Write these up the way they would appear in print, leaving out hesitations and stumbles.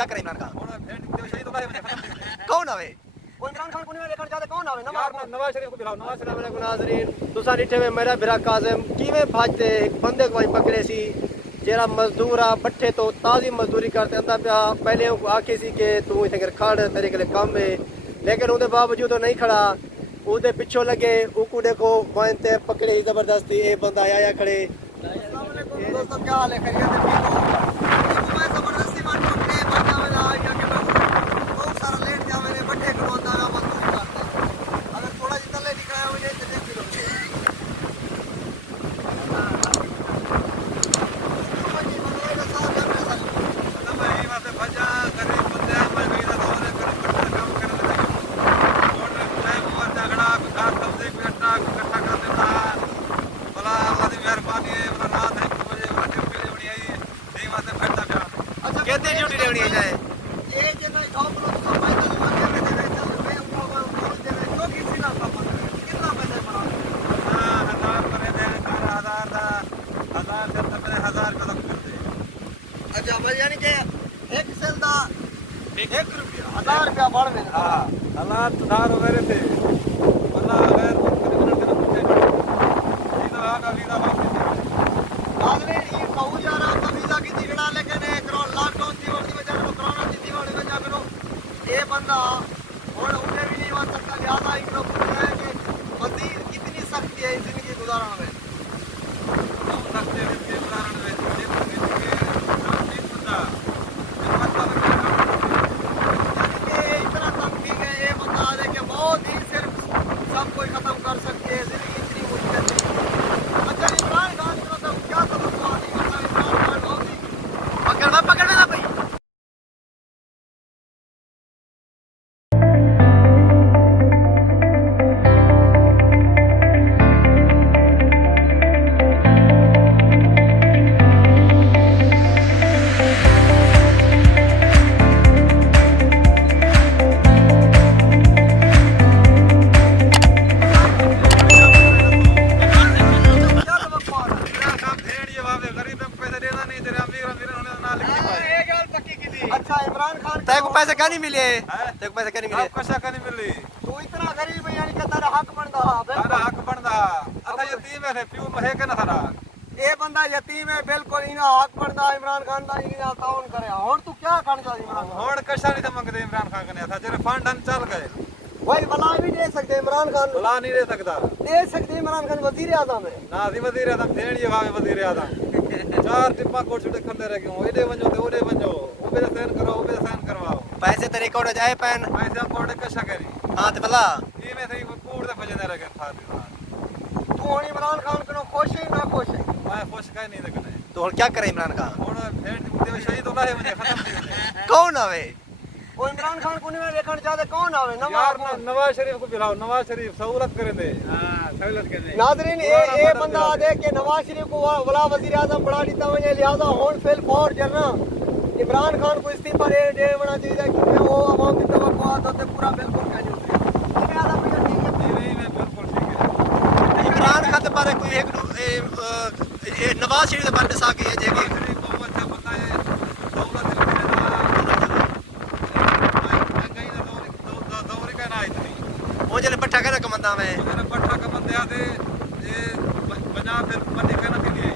क्या करे इमरान खान? कौन आवे? इमरान खान को नहीं देखना चाहते, कौन आवे? नवाज शरीफ को बुलाओ। नवाज शरीफ को नाज़रीन तुसा डिठे में मेरा बिरा काज़िम किवें भाजते एक बंदे को वहीं पकड़े सी जेरा मजदूर आ बट्ठे तो ताज़ी मजदूरी करते अंदा पिया पहले आखे सी कि तू इतने घर खड़ तेरे के लिए कम है, लेकिन उसके बावजूद नहीं खड़ा, उसके पिछो लगे उको देखो वहीं ते पकड़े ही जबरदस्ती ये बंदा आया खड़े। दोस्तों क्या हाल है? खैरियत है? ठीक हो? मैं जबरदस्ती मान पकड़े बंदा में आया कि बहुत सारा लेट जा मैंने बट्ठे करवाता है मजदूरी करता अगर थोड़ा जितना ले दिखाया मुझे तो देख लो कहते ड्यूटी लेनी है जाए ये जो नहीं ढोक लो तो पैसा लगा के दे चल मैं बोल दे जो किसी ना कितना पैसा बना हां 1000 करे दे 4000 दा 1000 से तक 1000 का कर दे। अच्छा भाई यानी कि एक सेल दा 1 रुपया 1000 रुपया बढ़ में। हां हालात सुधार हो गए थे वरना अगर सीधा आगा वीजा वापस आदमी ये कहू जा रहा था वीजा की दिगड़ा लेकिन लॉकडाउन की वजह में जाकर कोरोना की दिवाली में जाकर ये बंदा और उन्हें भी नहीं मान सकता ज्यादा एक लोग है कि मजीद कितनी सख्ती है जिंदगी गुजारने में इतना तंग है ये बंदा आ कि बहुत ही सिर्फ सब कोई खत्म कर सकती है जिंदगी इतनी मुश्किल है। अच्छा इमरान खान का मतलब क्या सबक हुआ इमरान खान बहुत ही पकड़ना ना भाई पैसे क्या नहीं मिले? तेरे पैसे क्या नहीं मिले? कशा का नहीं मिली तू इतना गरीब है यानी कि तेरा हक बनदा तारा हक बनदा अथा यतीम है प्यू महे के ना थारा ये बंदा यतीम है बिल्कुल इना हक बनदा इमरान खान दा इना ताउन करे और तू क्या करना चाहती इमरान खान? होड़ कशा नहीं तो मंगदे इमरान खान कने था जेरे फंड अन चल गए भाई भला भी दे सकते इमरान खान भला नहीं दे सकता दे सकते इमरान खान वजीर आजम है ना दी वजीर आजम देणी वावे वजीर आजम चार टिप्पा कोट छुटे खंदे रह गयो एडे वंजो ते ओडे वंजो ओबे साइन करो ओबे साइन करवाओ पैसे तेरे कोड जाए पैन पैसा कोट कशा करी हां ते भला ई में सही कूड़ दे भजने रह गए था तू और इमरान खान कनो खुश है ना खुश है? मैं खुश का नहीं लगने तो और क्या करे इमरान खान? और भेंट दे शहीद हो गए मुझे खत्म थी कौन आवे? वो इमरान खान को नहीं देखना चाहते, कौन आवे? नवाज शरीफ को बुलाओ। नवाज शरीफ सहूलत करे दे। हां सहूलत करे दे। नाज़रीन ये बंदा दे के नवाज शरीफ को वला वजीर आजम बना देता है, लिहाजा होन फिल फॉर जरना इमरान खान को इस्तीफा दे देना चाहिए क्योंकि वो आवाम की तवक्कुआत होते पूरा बिल्कुल कह देते इमरान खान पर कोई एक नवाज शरीफ पर दसा के जे की वो जले पट्टा कर कमंदा में पट्टा कमंदे आते ये पंजाब फिर बंदी करना के लिए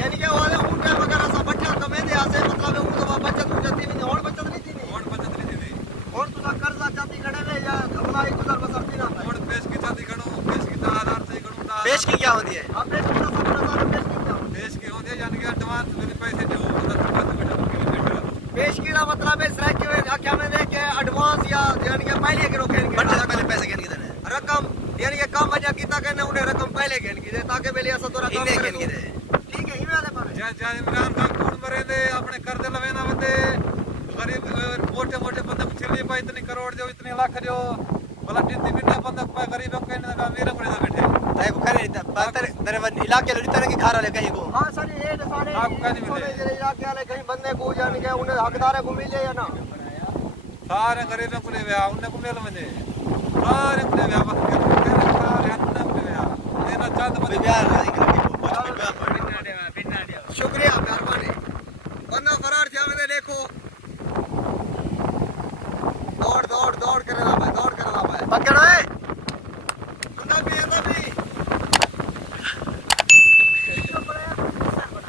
यानी कि वाले उनके वगैरह सब पट्टा कमे दे आसे मतलब उनको तो बचत हो जाती नहीं और बचत नहीं थी और बचत नहीं थी और तुझा कर्जा जाती खड़े ले या अपना एक गुजर बसरती ना और पेश की जाती खड़ो पेश की 1000 से खड़ो पेश की क्या होती है? अब पेश की 10,000 पेश की क्या पेश की होती है यानी कि एडवांस में पैसे दो मतलब पेश की का मतलब है सर के क्या में दे के एडवांस या यानी कि पहले के रोकेंगे पहले पैसे के देने रकम यानी कि कम वजह कीता करने उन्हें रकम पहले गेन की दे ताकि बेली ऐसा तो रकम गेन की दे ठीक है। इमे वाले पर जा इमरान खान कूड़ मरे दे अपने कर दे लवे ना बते गरीब मोटे मोटे बंदे को छिली पाई इतनी करोड़ जो इतने लाख जो भला टिंदी बिना बंदे को गरीब को कहने का मेरा पड़े बैठे ताई को खरे बातर तेरे इलाके लो तरह की खारा ले कहीं को हां सर ये सारे आपको कहीं मिले इलाके वाले कहीं बंदे को यानी कि उन्हें हकदार को मिले या ना सारे गरीबों को ले गया उन्हें को मिल मने सारे को ले गया बस सारे उन्हें को ले गया लेना चाहत बने बिहार शुक्रिया मेहरबानी वरना फरार थे हमें देखो पकड़ है